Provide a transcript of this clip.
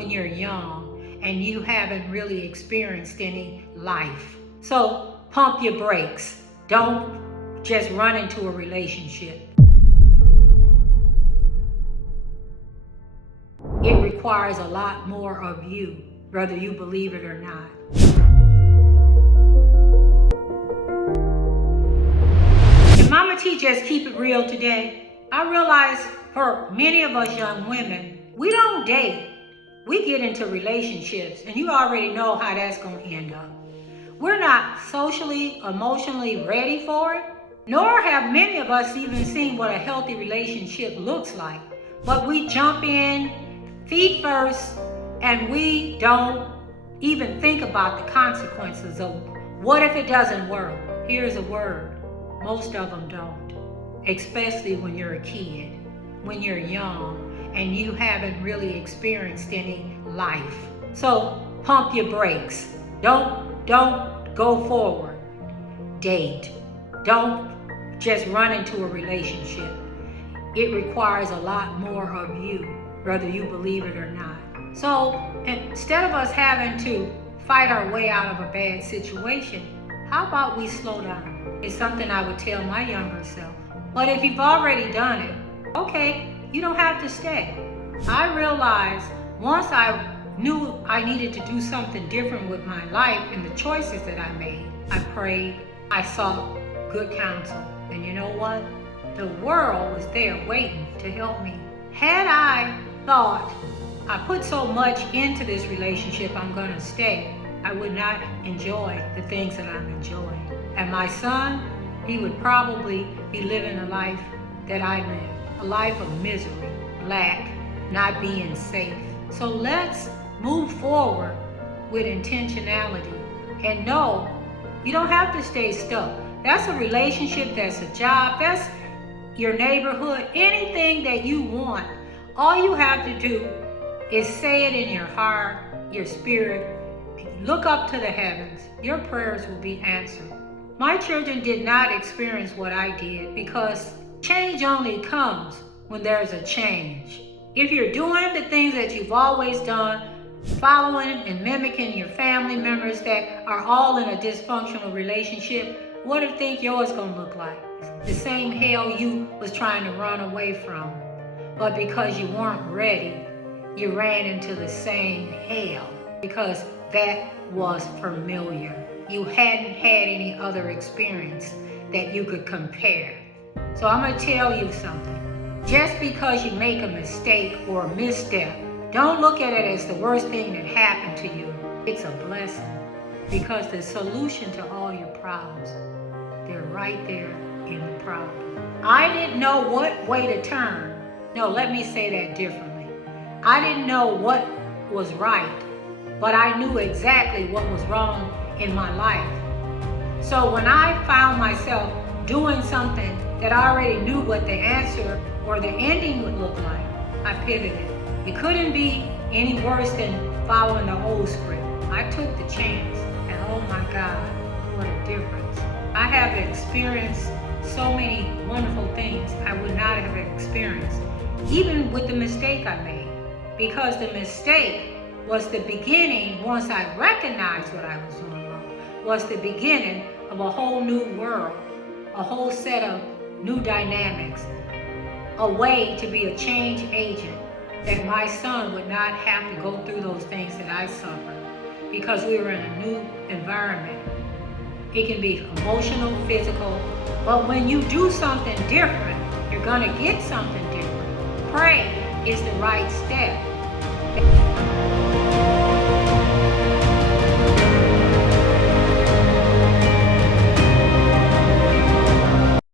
when you're young and you haven't really experienced any life. So pump your brakes. Don't just run into a relationship. It requires a lot more of you, whether you believe it or not. And Mama T just keep it real today. I realize for many of us young women, we don't date. We get into relationships, and you already know how that's going to end up. We're not socially, emotionally ready for it, nor have many of us even seen what a healthy relationship looks like. But we jump in, feet first, and we don't even think about the consequences of what if it doesn't work. Here's a word: most of them don't, especially when you're a kid, when you're young, and you haven't really experienced any life. So pump your brakes. Don't go forward. Date. Don't just run into a relationship. It requires a lot more of you, whether you believe it or not. So instead of us having to fight our way out of a bad situation, how about we slow down? It's something I would tell my younger self. But if you've already done it, okay, you don't have to stay. I realized once I knew I needed to do something different with my life and the choices that I made, I prayed, I sought good counsel. And you know what? The world was there waiting to help me. Had I thought I put so much into this relationship, I'm going to stay, I would not enjoy the things that I'm enjoying. And my son, he would probably be living a life that I live, a life of misery, lack, not being safe. So let's move forward with intentionality and know you don't have to stay stuck. That's a relationship, that's a job, that's your neighborhood, anything that you want. All you have to do is say it in your heart, your spirit. Look up to the heavens. Your prayers will be answered. My children did not experience what I did because change only comes when there's a change. If you're doing the things that you've always done, following and mimicking your family members that are all in a dysfunctional relationship, what do you think yours gonna look like? The same hell you was trying to run away from. But because you weren't ready, you ran into the same hell because that was familiar. You hadn't had any other experience that you could compare. So I'm gonna tell you something. Just because you make a mistake or a misstep, don't look at it as the worst thing that happened to you. It's a blessing because the solution to all your problems, they're right there in the problem. I didn't know what way to turn. No, let me say that differently. I didn't know what was right, but I knew exactly what was wrong in my life. So when I found myself doing something that I already knew what the answer or the ending would look like, I pivoted. It couldn't be any worse than following the old script. I took the chance, and oh my God, what a difference. I have experienced so many wonderful things I would not have experienced, even with the mistake I made, because the mistake was the beginning, once I recognized what I was doing wrong, was the beginning of a whole new world, a whole set of new dynamics, a way to be a change agent, that my son would not have to go through those things that I suffered because we were in a new environment. It can be emotional, physical, but when you do something different, you're gonna get something different. Pray is the right step.